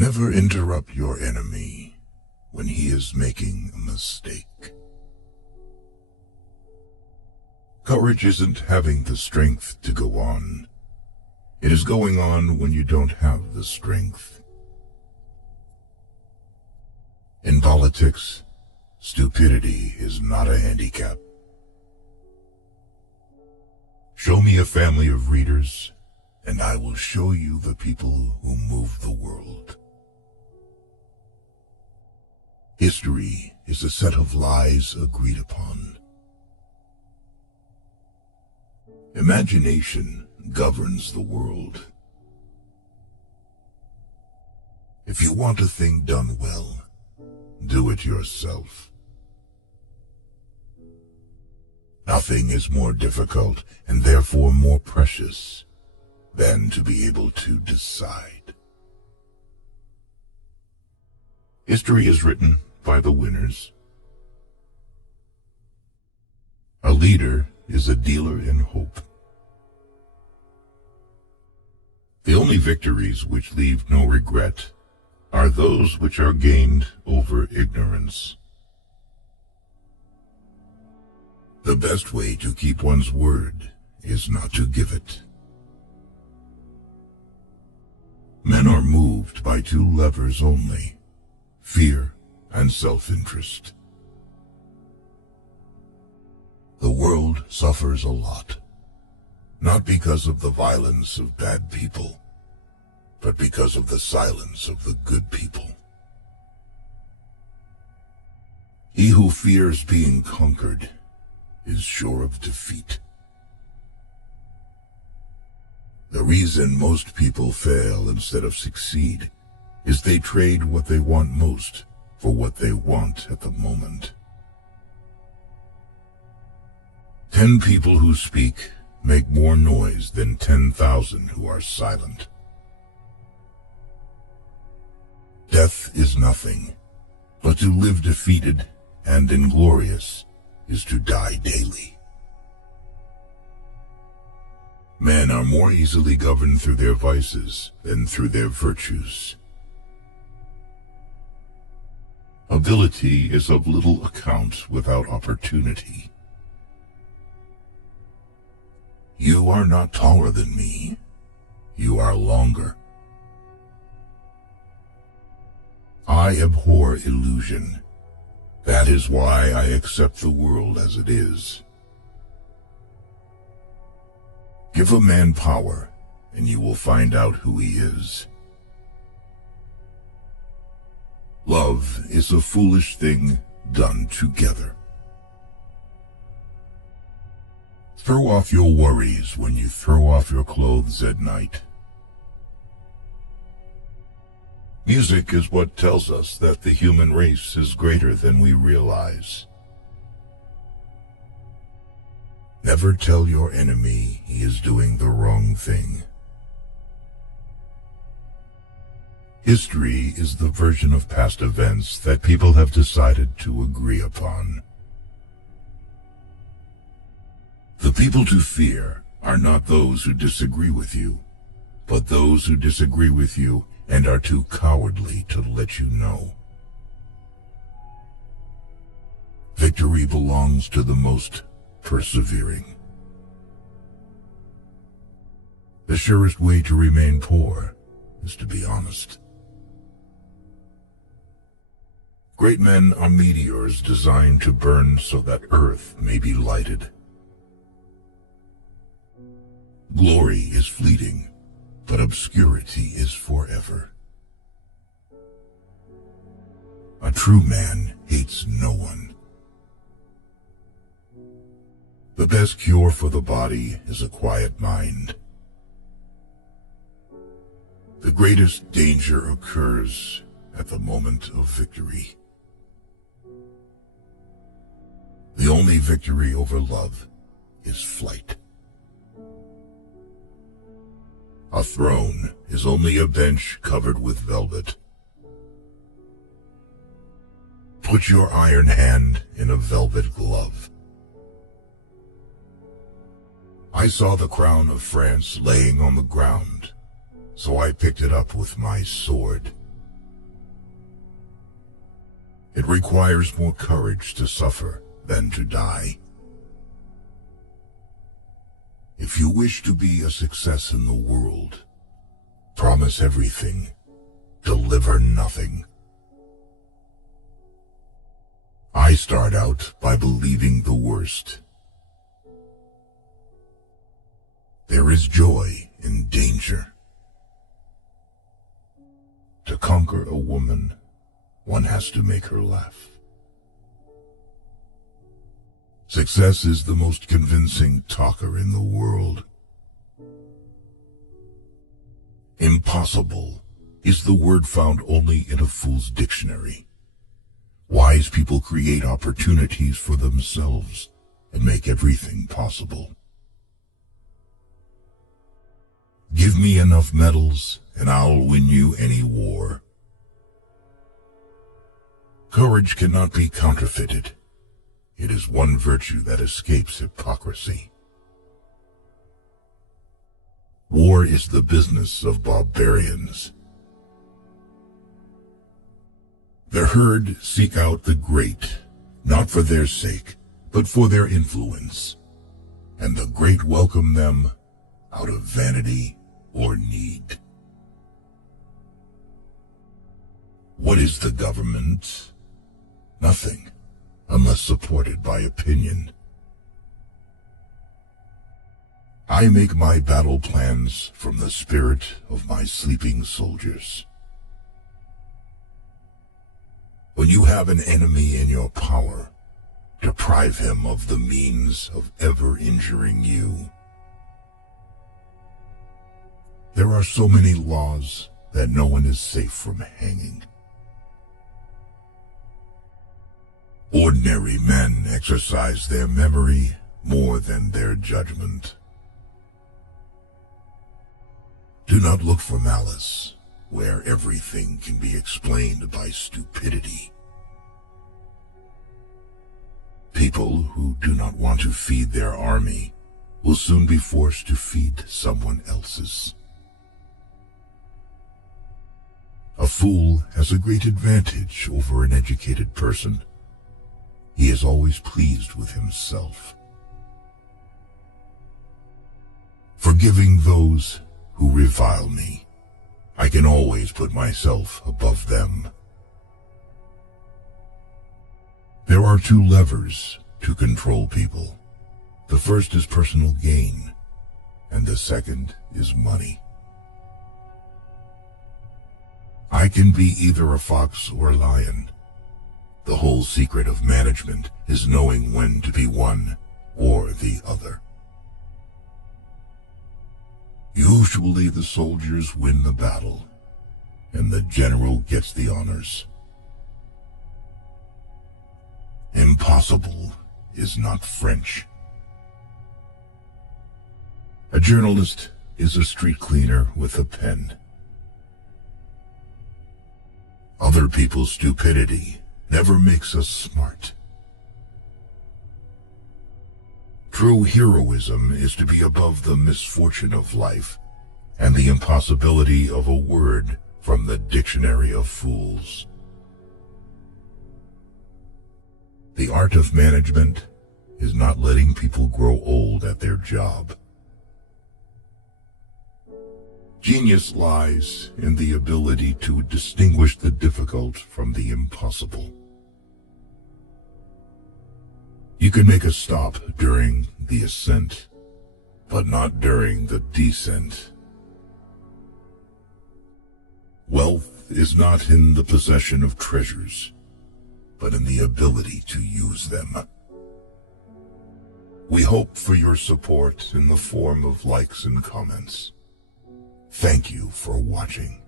Never interrupt your enemy when he is making a mistake. Courage isn't having the strength to go on. It is going on when you don't have the strength. In politics, stupidity is not a handicap. Show me a family of readers, and I will show you the people who move the world. History is a set of lies agreed upon. Imagination governs the world. If you want a thing done well, do it yourself. Nothing is more difficult and therefore more precious than to be able to decide. History is written by the winners. A leader is a dealer in hope. The only victories which leave no regret are those which are gained over ignorance. The best way to keep one's word is not to give it. Men are moved by two levers only, fear and self-interest. The world suffers a lot, not because of the violence of bad people, but because of the silence of the good people. He who fears being conquered is sure of defeat. The reason most people fail instead of succeed is they trade what they want most for what they want at the moment. 10 people who speak make more noise than 10,000 who are silent. Death is nothing, but to live defeated and inglorious is to die daily. Men are more easily governed through their vices than through their virtues. Ability is of little account without opportunity. You are not taller than me. You are longer. I abhor illusion. That is why I accept the world as it is. Give a man power, and you will find out who he is. Love is a foolish thing done together. Throw off your worries when you throw off your clothes at night. Music is what tells us that the human race is greater than we realize. Never tell your enemy he is doing the wrong thing. History is the version of past events that people have decided to agree upon. The people to fear are not those who disagree with you, but those who disagree with you and are too cowardly to let you know. Victory belongs to the most persevering. The surest way to remain poor is to be honest. Great men are meteors designed to burn so that Earth may be lighted. Glory is fleeting, but obscurity is forever. A true man hates no one. The best cure for the body is a quiet mind. The greatest danger occurs at the moment of victory. The only victory over love is flight. A throne is only a bench covered with velvet. Put your iron hand in a velvet glove. I saw the crown of France laying on the ground, so I picked it up with my sword It requires more courage to suffer than to die. If you wish to be a success in the world, promise everything, deliver nothing. I start out by believing the worst. There is joy in danger. To conquer a woman, one has to make her laugh. Success is the most convincing talker in the world. Impossible is the word found only in a fool's dictionary. Wise people create opportunities for themselves and make everything possible. Give me enough medals and I'll win you any war. Courage cannot be counterfeited. It is one virtue that escapes hypocrisy. War is the business of barbarians. The herd seek out the great, not for their sake, but for their influence, and the great welcome them out of vanity or need. What is the government? Nothing, unless supported by opinion. I make my battle plans from the spirit of my sleeping soldiers. When you have an enemy in your power, deprive him of the means of ever injuring you. There are so many laws that no one is safe from hanging. Ordinary men exercise their memory more than their judgment. Do not look for malice where everything can be explained by stupidity. People who do not want to feed their army will soon be forced to feed someone else's. A fool has a great advantage over an educated person. He is always pleased with himself. Forgiving those who revile me, I can always put myself above them. There are two levers to control people. The first is personal gain, and the second is money. I can be either a fox or a lion. The whole secret of management is knowing when to be one or the other. Usually the soldiers win the battle, and the general gets the honors. Impossible is not French. A journalist is a street cleaner with a pen. Other people's stupidity never makes us smart. True heroism is to be above the misfortune of life and the impossibility of a word from the dictionary of fools. The art of management is not letting people grow old at their job. Genius lies in the ability to distinguish the difficult from the impossible. You can make a stop during the ascent, but not during the descent. Wealth is not in the possession of treasures, but in the ability to use them. We hope for your support in the form of likes and comments. Thank you for watching.